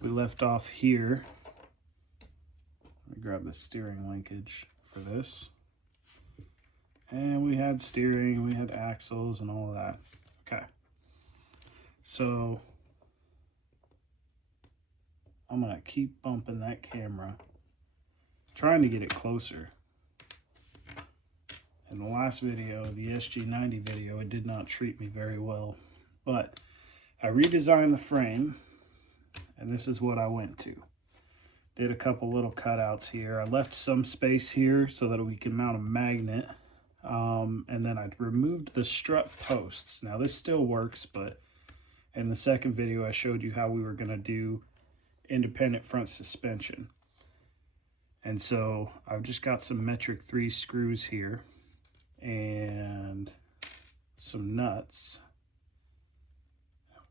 we left off here. Let me grab the steering linkage for this. And we had steering, we had axles and all of that. Okay. So I'm gonna keep bumping that camera, trying to get it closer. In the last video, the SG90 video, it did not treat me very well, but I redesigned the frame, and this is what I went to. Did a couple little cutouts here. I left some space here so that we can mount a magnet, and then I removed the strut posts. Now this still works, but in the second video, I showed you how we were gonna do independent front suspension. And so I've just got some metric 3 screws here and some nuts.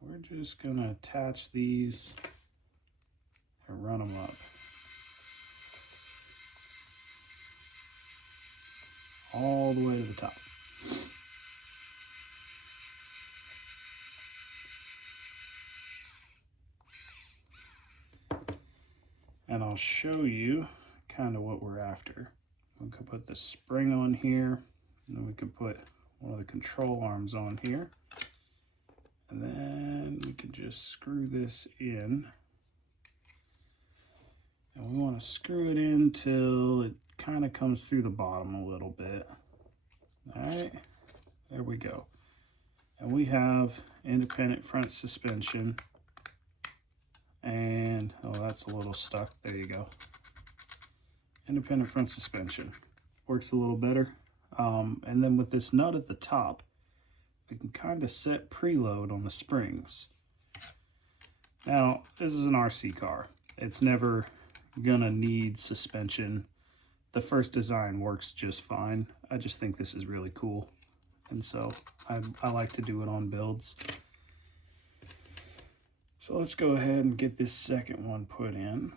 We're just gonna attach these and run them up. All the way to the top. And I'll show you kind of what we're after. We could put the spring on here, and then we could put one of the control arms on here. And then we could just screw this in. And we want to screw it in till it kind of comes through the bottom a little bit. All right, there we go. And we have independent front suspension. And, oh, that's a little stuck. There you go. Independent front suspension. Works a little better. And then with this nut at the top, we can kind of set preload on the springs. Now, this is an RC car. It's never gonna need suspension. The first design works just fine. I just think this is really cool. And so I like to do it on builds. So let's go ahead and get this second one put in.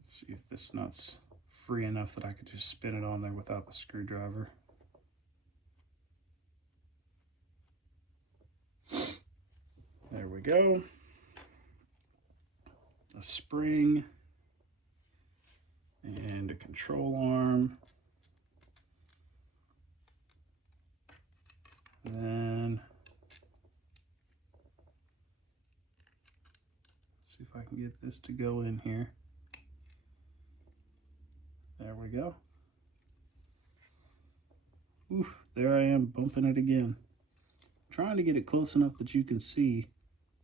Let's see if this nut's free enough that I could just spin it on there without the screwdriver. There we go. A spring and a control arm. Then see if I can get this to go in here. There we go. Oof, there I am bumping it again. Trying to get it close enough that you can see,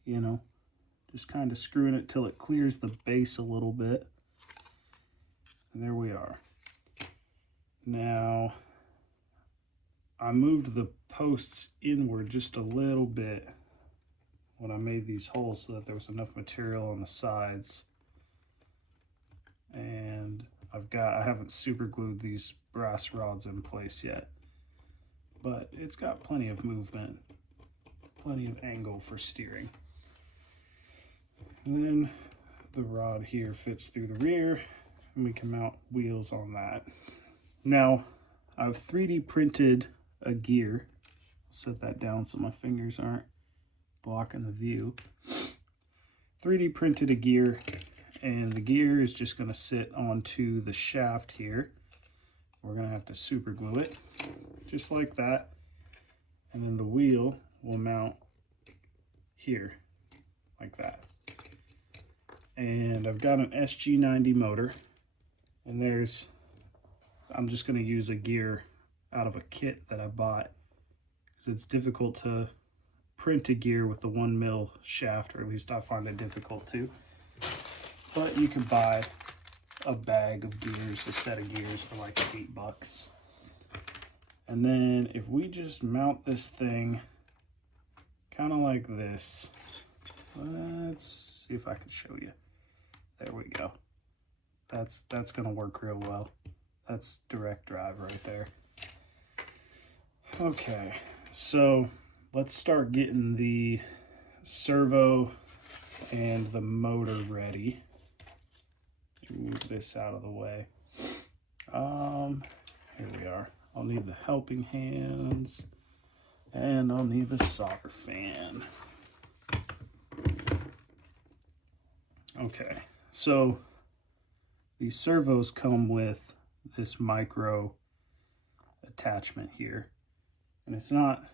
you know, just kind of screwing it till it clears the base a little bit. And there we are. Now, I moved the posts inward just a little bit when I made these holes so that there was enough material on the sides. And I haven't super glued these brass rods in place yet, but it's got plenty of movement, plenty of angle for steering. And then the rod here fits through the rear, and we can mount wheels on that. Now, I've 3D printed a gear. I'll set that down so my fingers aren't blocking the view. 3D printed a gear, and the gear is just going to sit onto the shaft here. We're going to have to super glue it, just like that. And then the wheel will mount here, like that. And I've got an SG90 motor, and I'm just going to use a gear out of a kit that I bought, because it's difficult to print a gear with the 1mm shaft, or at least I find it difficult to. But you can buy a bag of gears, a set of gears for like $8. And then if we just mount this thing kind of like this, let's see if I can show you. There we go. That's gonna work real well. That's direct drive right there. Okay, so let's start getting the servo and the motor ready. Move this out of the way. Here we are. I'll need the helping hands, and I'll need the solder fan. Okay, so these servos come with this micro attachment here, and it's not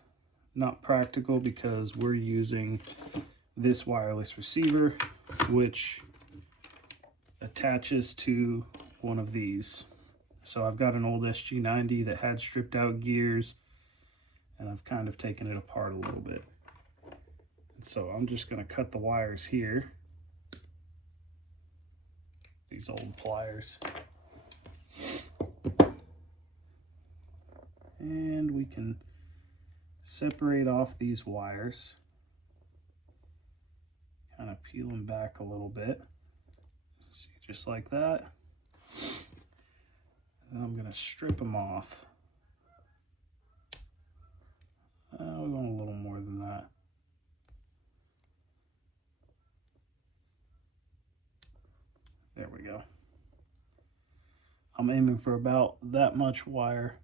practical because we're using this wireless receiver, which attaches to one of these. So I've got an old SG90 that had stripped out gears, and I've kind of taken it apart a little bit. So I'm just going to cut the wires here, these old pliers, and we can separate off these wires, kind of peel them back a little bit. See, just like that. And then I'm going to strip them off. We're going a little more than that. There we go. I'm aiming for about that much wire.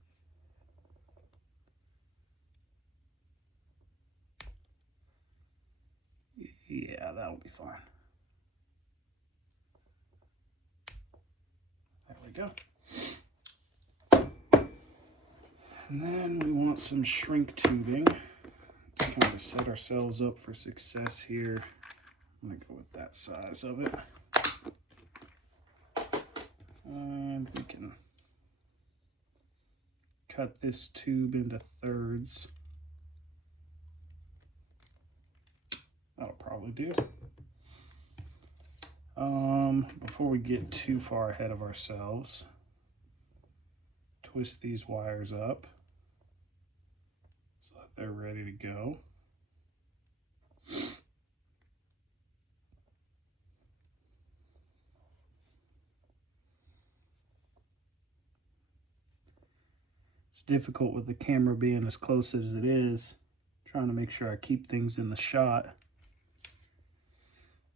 Yeah, that'll be fine. There we go. And then we want some shrink tubing to kind of set ourselves up for success here. I'm going to go with that size of it. And we can cut this tube into thirds. That'll probably do. Before we get too far ahead of ourselves, twist these wires up so that they're ready to go. It's difficult with the camera being as close as it is, trying to make sure I keep things in the shot.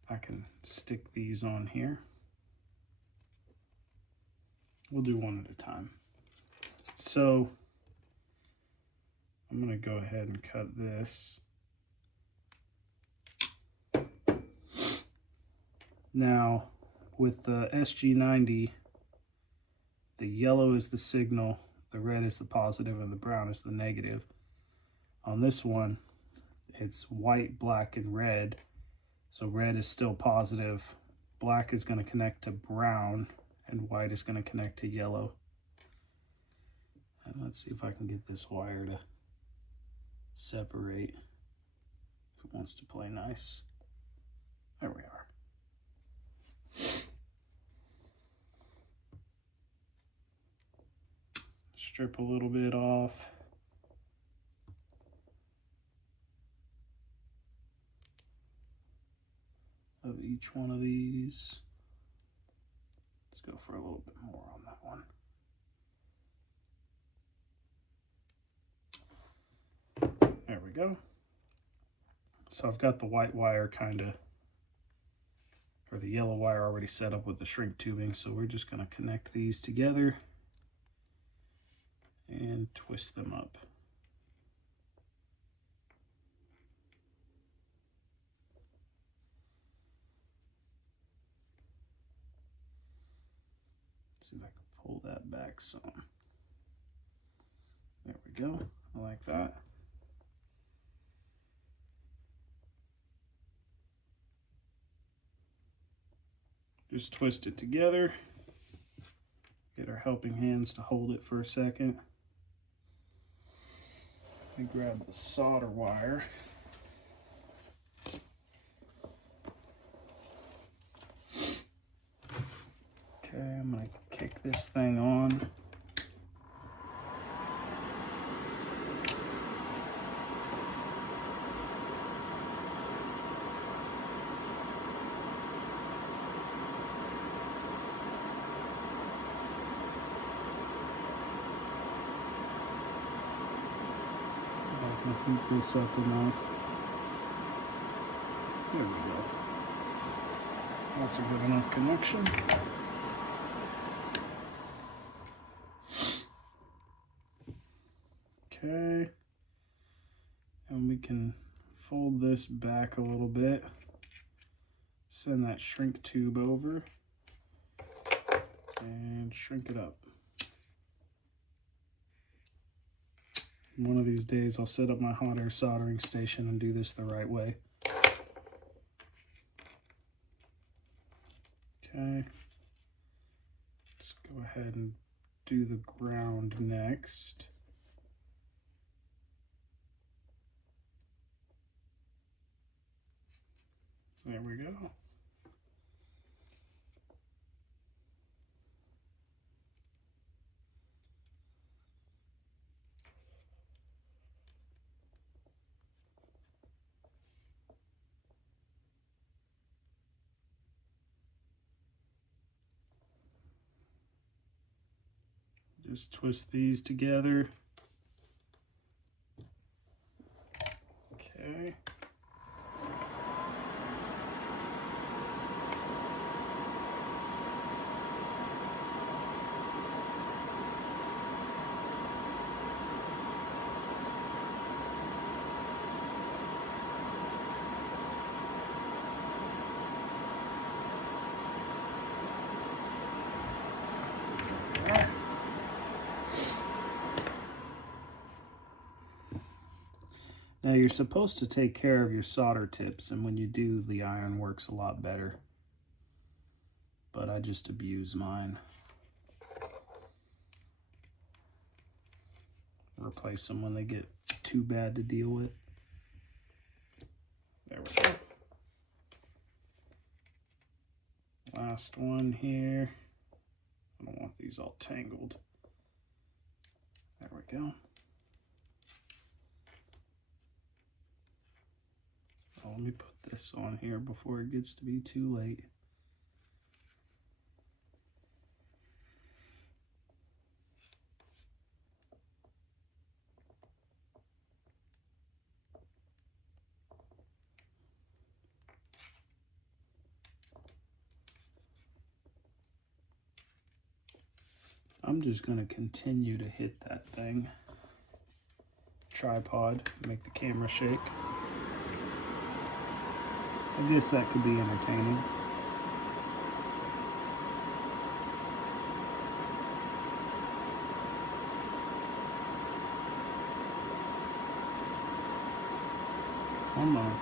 I can stick these on here. We'll do one at a time. So I'm going to go ahead and cut this. Now, with the SG90, the yellow is the signal, the red is the positive, and the brown is the negative. On this one, it's white, black, and red. So red is still positive, black is going to connect to brown, and white is going to connect to yellow. And let's see if I can get this wire to separate if it wants to play nice. There we are. Strip a little bit off. Of each one of these. Let's go for a little bit more on that one. There we go. So I've got the white wire or the yellow wire already set up with the shrink tubing, so we're just going to connect these together and twist them up. See if I can pull that back some. There we go. I like that. Just twist it together. Get our helping hands to hold it for a second. And grab the solder wire. Okay, I'm going to kick this thing on. Heat this up enough. There we go. That's a good enough connection. Okay. And we can fold this back a little bit Send that shrink tube over and shrink it up. One of these days I'll set up my hot air soldering station and do this the right way. Okay, let's go ahead and do the ground next. There we go. Just twist these together. Okay. Now you're supposed to take care of your solder tips, and when you do, the iron works a lot better. But I just abuse mine. Replace them when they get too bad to deal with. There we go. Last one here. I don't want these all tangled. There we go. Oh, let me put this on here before it gets to be too late. I'm just going to continue to hit that thing. Tripod, make the camera shake. I guess that could be entertaining. Come on.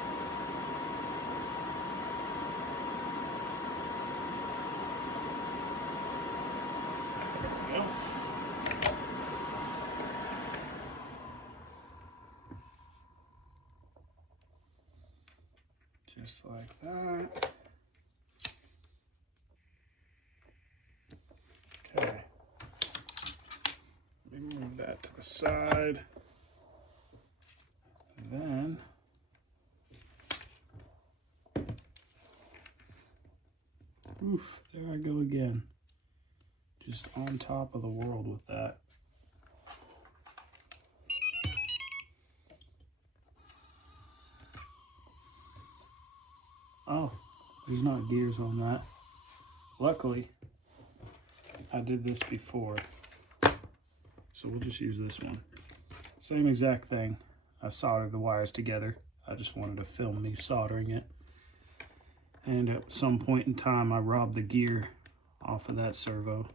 Just like that. Okay. Let me move that to the side. And then oof, there I go again. Just on top of the world with that. Oh, there's not gears on that. Luckily, I did this before, so we'll just use this one. Same exact thing. I soldered the wires together. I just wanted to film me soldering it. And at some point in time, I robbed the gear off of that servo.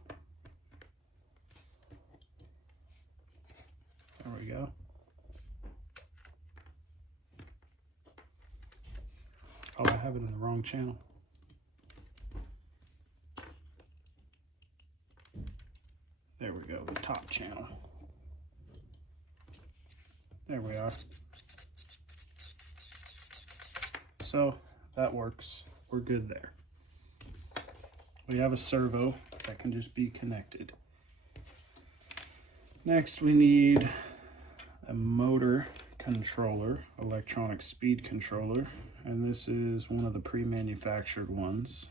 There we go. Oh, I have it in the wrong channel. There we go, the top channel. There we are. So that works. We're good there. We have a servo that can just be connected. Next, we need a motor controller, electronic speed controller, and this is one of the pre-manufactured ones.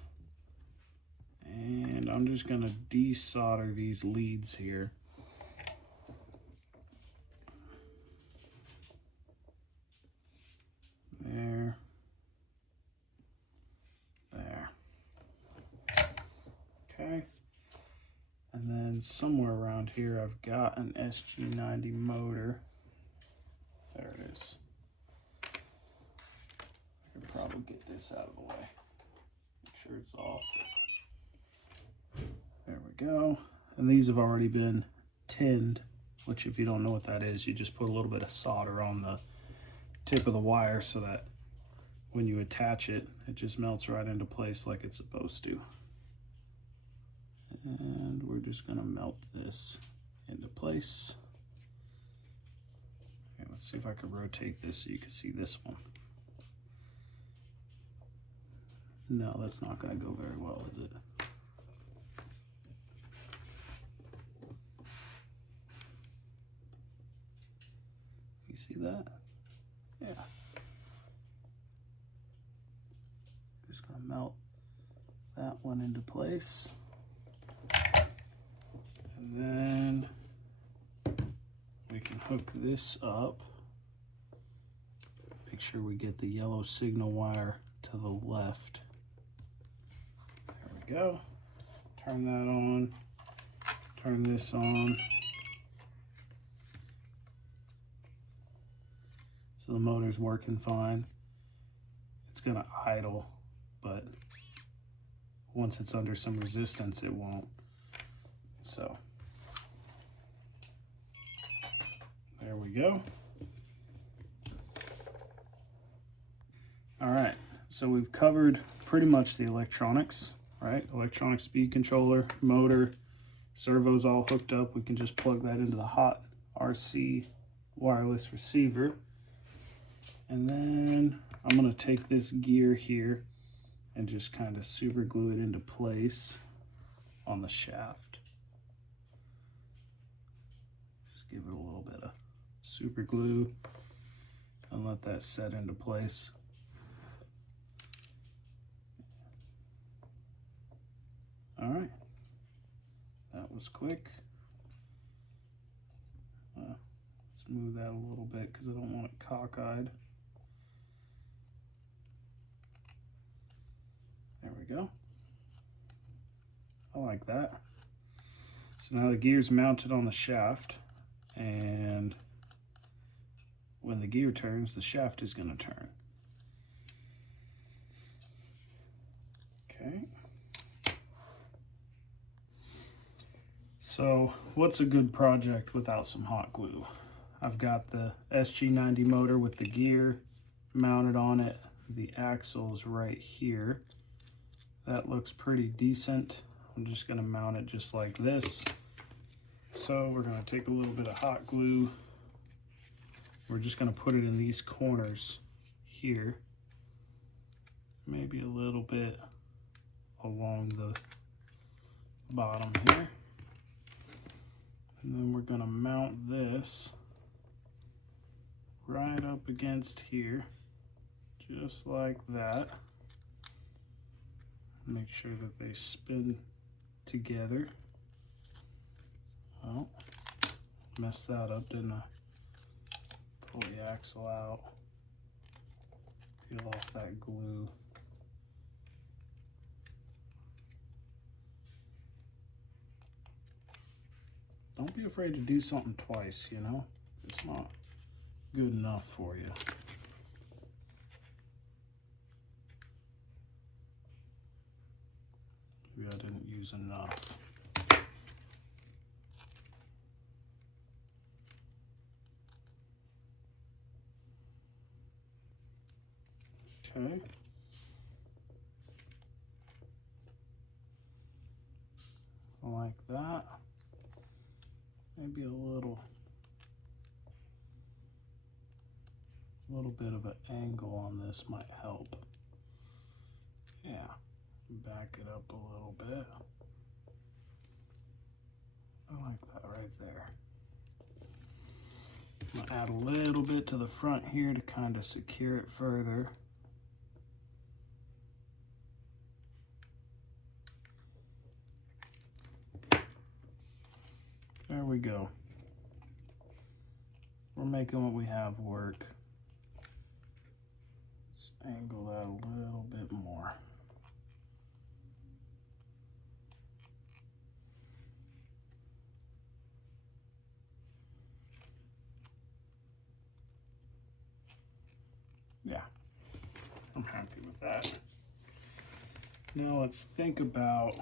And I'm just going to desolder these leads here. There. There. Okay. And then somewhere around here I've got an SG90 motor. There it is. I can probably get this out of the way. sure it's off. There we go. And these have already been tinned, which if you don't know what that is, you just put a little bit of solder on the tip of the wire so that when you attach it, it just melts right into place like it's supposed to. And we're just gonna melt this into place. Okay, let's see if I can rotate this so you can see this one. No, that's not gonna go very well, is it? You see that? Yeah. Just gonna melt that one into place. And then we can hook this up. Make sure we get the yellow signal wire to the left. There we go. Turn that on. Turn this on. So the motor's working fine. It's gonna idle, but once it's under some resistance, it won't. So there we go. All right, so we've covered pretty much the electronics, right? Electronic speed controller, motor, servo's all hooked up. We can just plug that into the Hot RC wireless receiver. And then I'm gonna take this gear here and just kind of super glue it into place on the shaft. Just give it a little bit of super glue and let that set into place. All right, that was quick. Let's move that a little bit because I don't want it cockeyed. There we go. I like that. So now the gear's mounted on the shaft, and when the gear turns, the shaft is going to turn. Okay. So what's a good project without some hot glue? I've got the SG90 motor with the gear mounted on it. The axle's right here. That looks pretty decent. I'm just gonna mount it just like this. So we're gonna take a little bit of hot glue. We're just gonna put it in these corners here. Maybe a little bit along the bottom here. And then we're gonna mount this right up against here, just like that. Make sure that they spin together. Oh, messed that up, didn't I? Pull the axle out, peel off that glue. Don't be afraid to do something twice, you know? It's not good enough for you. Maybe I didn't use enough. Okay. Like that. Maybe a little bit of an angle on this might help. Yeah, back it up a little bit. I like that right there. I'm gonna add a little bit to the front here to kind of secure it further. There we go. We're making what we have work. Let's angle that a little bit more. Yeah, I'm happy with that. Now let's think about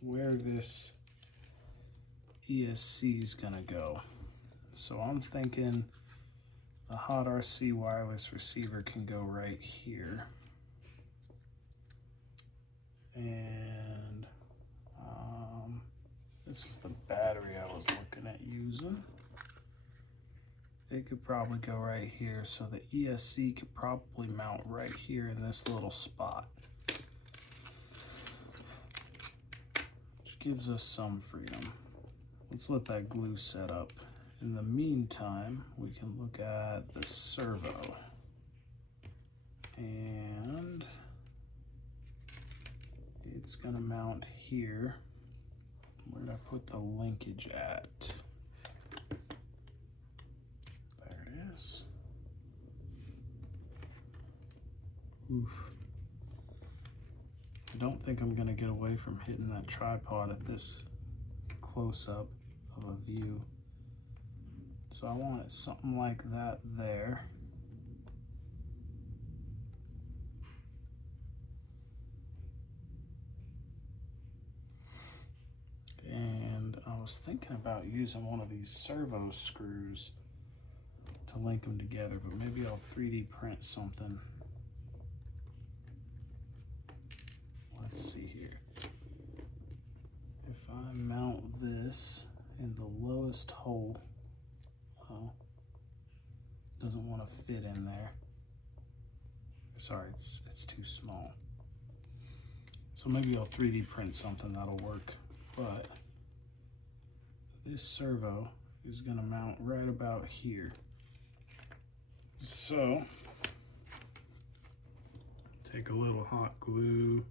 where this ESC is gonna go. So I'm thinking the Hot RC wireless receiver can go right here. And this is the battery I was looking at using. It could probably go right here, so the ESC could probably mount right here in this little spot. Which gives us some freedom. Let's let that glue set up. In the meantime, we can look at the servo. And it's gonna mount here. Where did I put the linkage at? There it is. Oof. I don't think I'm gonna get away from hitting that tripod at this close-up of a view. So I want it something like that there. And I was thinking about using one of these servo screws to link them together, but maybe I'll 3D print something. Let's see here. If I mount this in the lowest hole, oh, doesn't want to fit in there. Sorry, it's too small. So maybe I'll 3D print something that'll work. But this servo is going to mount right about here. So take a little hot glue.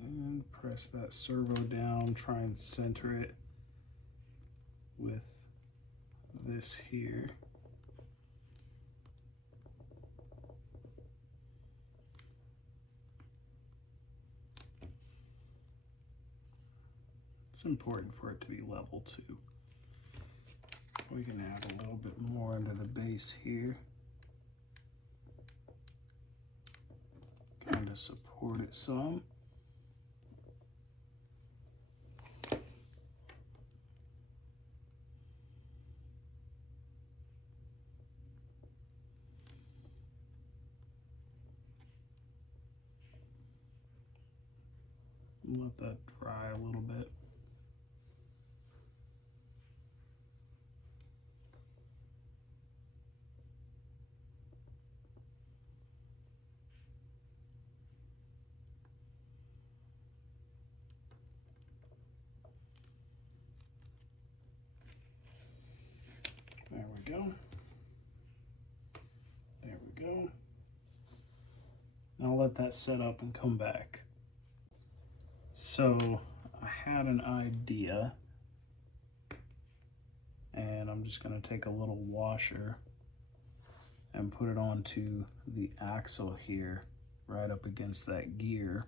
And press that servo down, try and center it with this here. It's important for it to be level too. We can add a little bit more into the base here. Kind of support it some. Let that dry a little bit. There we go. There we go. Now let that set up and come back. So I had an idea, and I'm just going to take a little washer and put it onto the axle here, right up against that gear,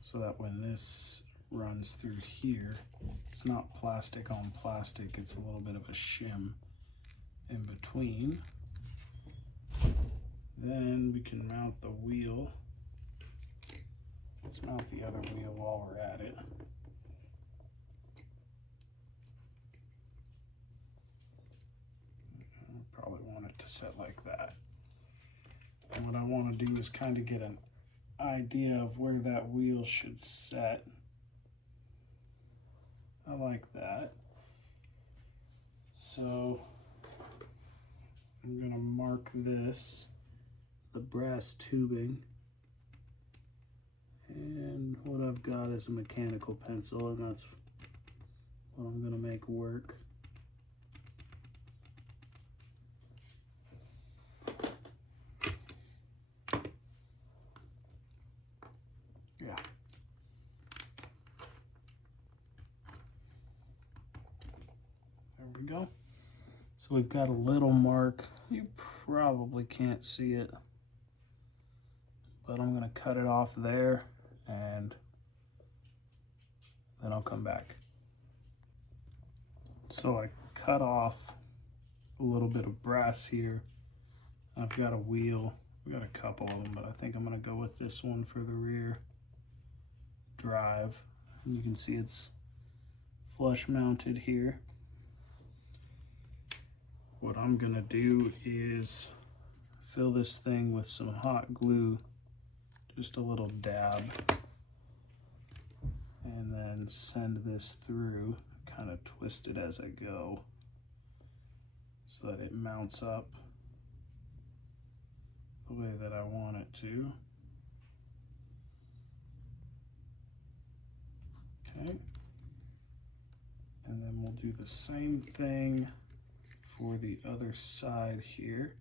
so that when this runs through here, it's not plastic on plastic, it's a little bit of a shim in between. Then we can mount the wheel. Let's mount the other wheel while we're at it. I probably want it to set like that. And what I want to do is kind of get an idea of where that wheel should set. I like that. So I'm going to mark this, the brass tubing. And what I've got is a mechanical pencil, and that's what I'm going to make work. Yeah. There we go. So we've got a little mark. You probably can't see it, but I'm going to cut it off there, and then I'll come back. So I cut off a little bit of brass here. I've got a wheel. We got a couple of them, but I think I'm going to go with this one for the rear drive. And you can see it's flush mounted here. What I'm going to do is fill this thing with some hot glue, just a little dab, and then send this through, kind of twist it as I go so that it mounts up the way that I want it to. Okay. And then we'll do the same thing for the other side here.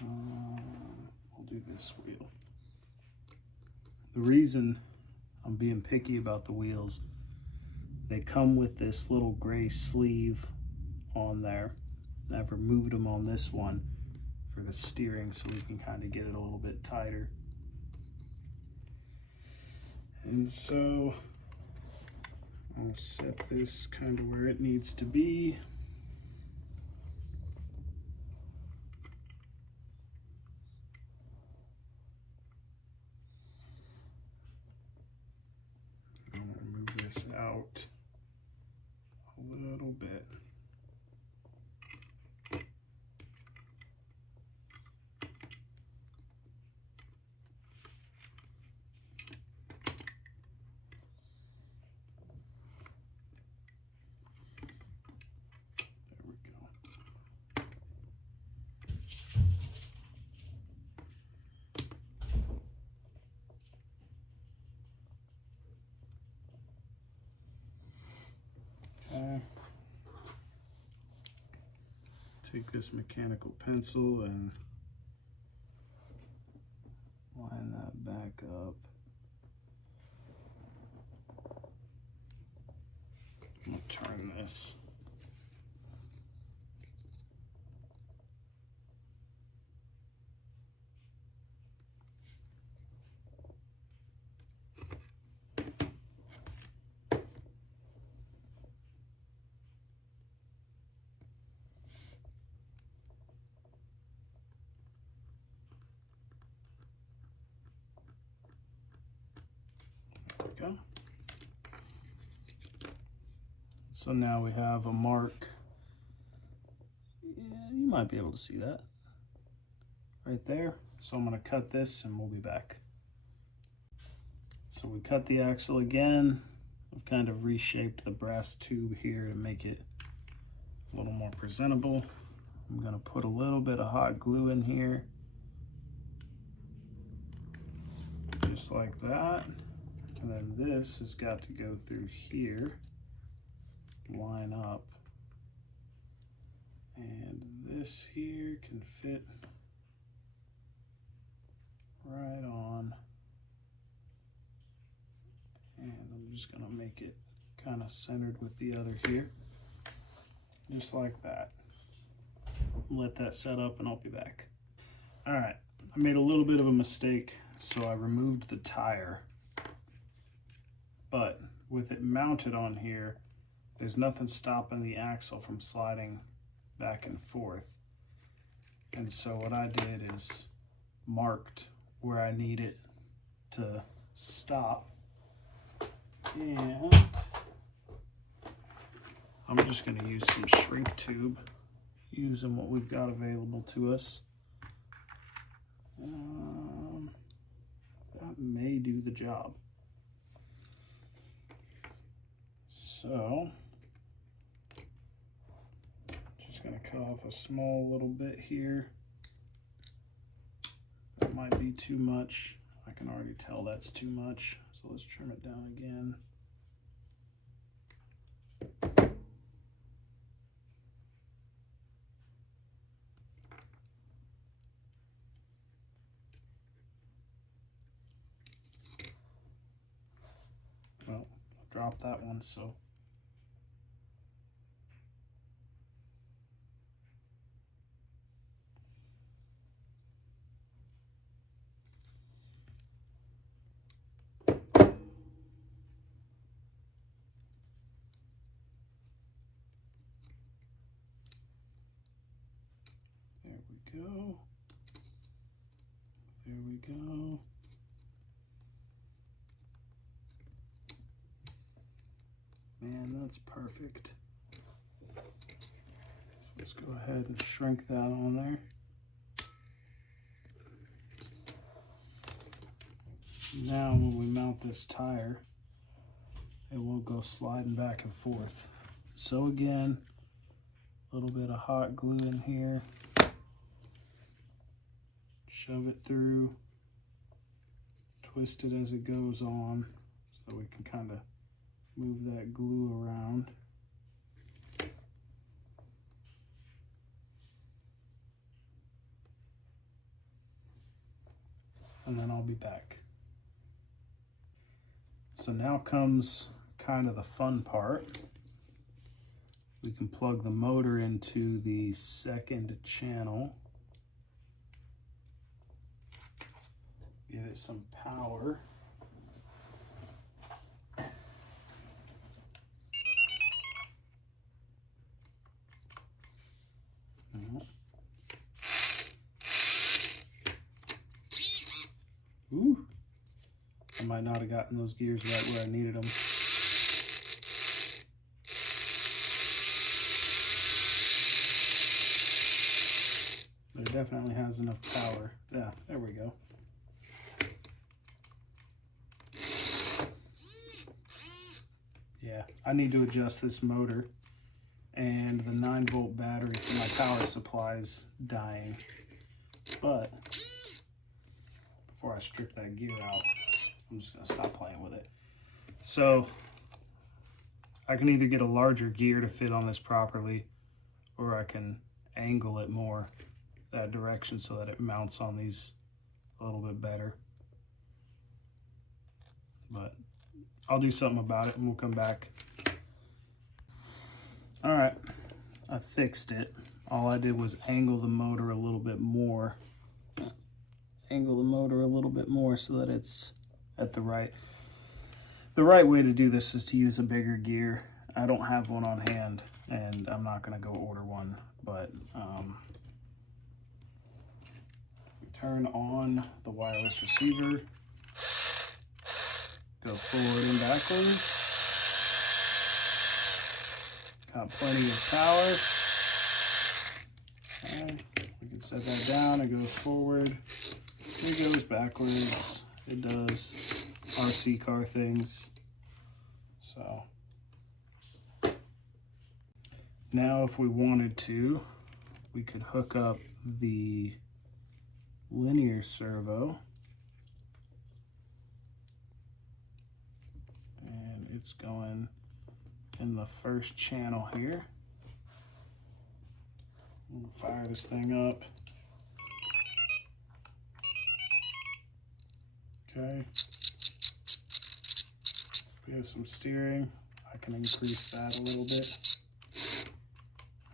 We'll do this wheel. The reason I'm being picky about the wheels, they come with this little gray sleeve on there. And I've removed them on this one for the steering so we can kind of get it a little bit tighter. And so I'll set this kind of where it needs to be. I'm going to move this out a little bit. Take this mechanical pencil and line that back up. I'm going to turn this. Go. So now we have a mark. Yeah, you might be able to see that right there. So I'm going to cut this and we'll be back. So we cut the axle again. I've kind of reshaped the brass tube here to make it a little more presentable. I'm going to put a little bit of hot glue in here, just like that. And then this has got to go through here, line up, and this here can fit right on. And I'm just gonna make it kind of centered with the other here, just like that. Let that set up and I'll be back. All right, I made a little bit of a mistake, so I removed the tire. But with it mounted on here, there's nothing stopping the axle from sliding back and forth. And so what I did is marked where I need it to stop. And I'm just going to use some shrink tube, using what we've got available to us. That may do the job. So, just going to cut off a small little bit here. That might be too much. I can already tell that's too much. So let's trim it down again. Well, I dropped that one, so. go. There we go. Man, that's perfect. Let's go ahead and shrink that on there. Now when we mount this tire, it will go sliding back and forth. So again, a little bit of hot glue in here. Shove it through, twist it as it goes on so we can kind of move that glue around. And then I'll be back. So now comes kind of the fun part. We can plug the motor into the second channel. Give it some power. Ooh, I might not have gotten those gears right where I needed them. But it definitely has enough power. Yeah, there we go. Yeah, I need to adjust this motor, and the 9-volt battery for my power supply is dying. But before I strip that gear out, I'm just gonna stop playing with it. So I can either get a larger gear to fit on this properly, or I can angle it more that direction so that it mounts on these a little bit better. But I'll do something about it and we'll come back. All right, I fixed it. All I did was angle the motor a little bit more. Angle the motor a little bit more so that it's at the right way to do this is to use a bigger gear. I don't have one on hand and I'm not gonna go order one, but if we turn on the wireless receiver, go forward and backwards. Got plenty of power. Okay, we can set that down. It goes forward. It goes backwards. It does RC car things. So now if we wanted to, we could hook up the linear servo. And it's going in the first channel here. We'll fire this thing up. Okay. We have some steering. I can increase that a little bit.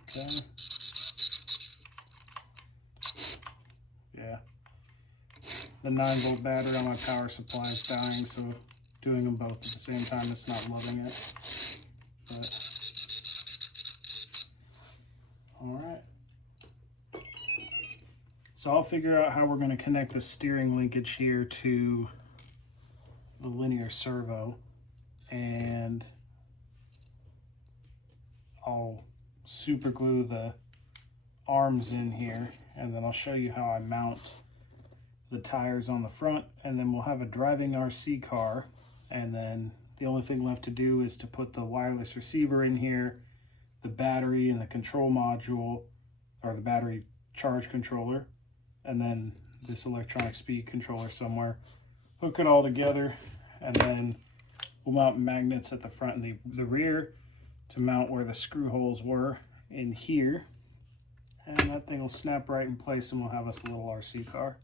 Okay. Yeah. The 9-volt battery on my power supply is dying, so doing them both at the same time, it's not loving it. But, all right. So I'll figure out how we're going to connect the steering linkage here to the linear servo, and I'll super glue the arms in here, and then I'll show you how I mount the tires on the front, and then we'll have a driving RC car, and then the only thing left to do is to put the wireless receiver in here, the battery and the control module, or the battery charge controller, and then this electronic speed controller somewhere. Hook it all together, and then we'll mount magnets at the front and the rear to mount where the screw holes were in here. And that thing will snap right in place and we'll have us a little RC car.